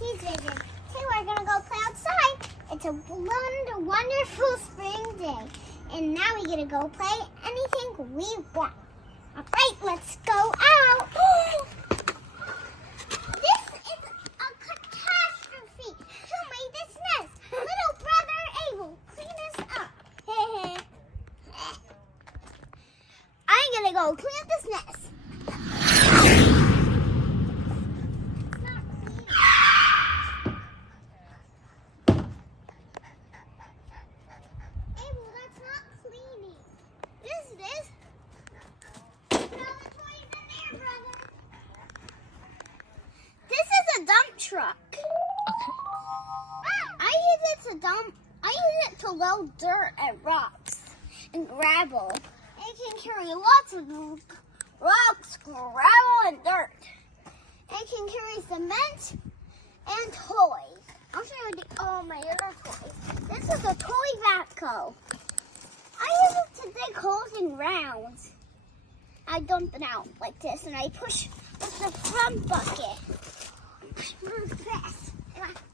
He's vision. Today we're gonna go play outside. It's a wonderful spring day. And now we're gonna go play anything we want. Alright, let's go out. This is a catastrophe. Who made this mess? Little brother Abel, clean us up. I'm gonna go clean up this mess. Truck. Okay. I use it to load dirt and rocks and gravel. It can carry lots of rocks, gravel, and dirt. It can carry cement and toys. I'll show you all my other toys. This is a toy backhoe. I use it to dig holes in rounds. I dump it out like this, and I push with the front bucket. Move fast.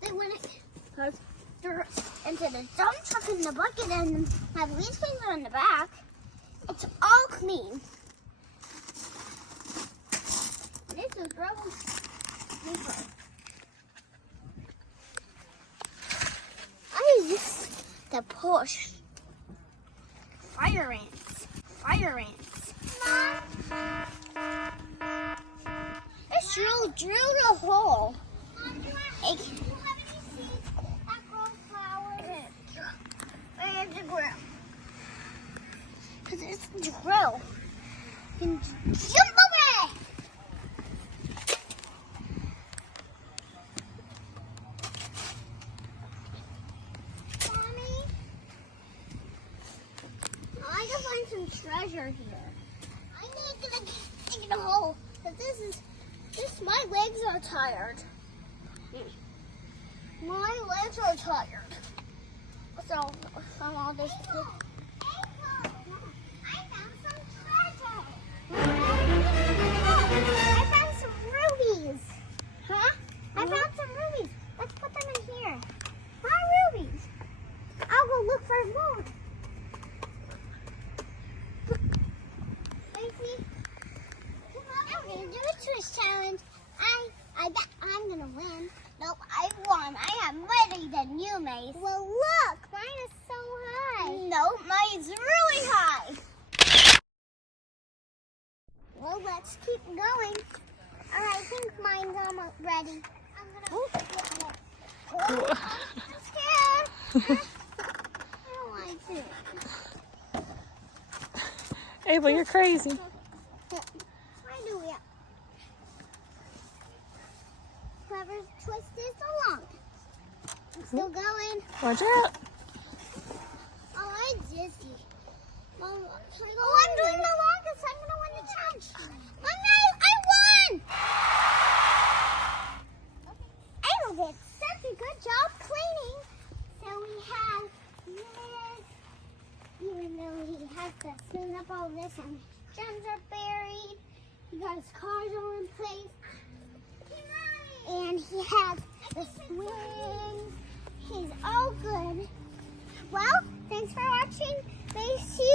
Then when it goes into the dump truck in the bucket and have leaf cleaner on the back, it's all clean. This is really super. I use this to push fire ants. Fire ants. Let's drill the hole. Mom, do you have any seeds that grow flowers? Where's the grill? Because it's the drill. You can jump away! Mommy? I can find some treasure here. I need to dig in a hole. My legs are tired. My legs are tired. So, I'll just... I found some treasure. I found some rubies. Huh? I found some rubies. Let's put them in here. Hi, rubies. I'll go look for more. I'm going to do a twist challenge. I'm going to win. Nope, I won. I am better than you, Mace. Well, look. Mine is so high. Nope, mine's really high. Well, let's keep going. I think mine's almost ready. I'm going to get it. I'm scared. I don't like it. Abel, you're crazy. Whoever twists is the longest. I'm still going. Watch out. Oh, I'm dizzy. I'm doing the longest. I'm going to win the challenge. I won! Abel did such a good job cleaning. So we have this. Even though he has to clean up all this and his gems are buried. He got his cars all in place. And he has the swings. He's all good. Well, thanks for watching. See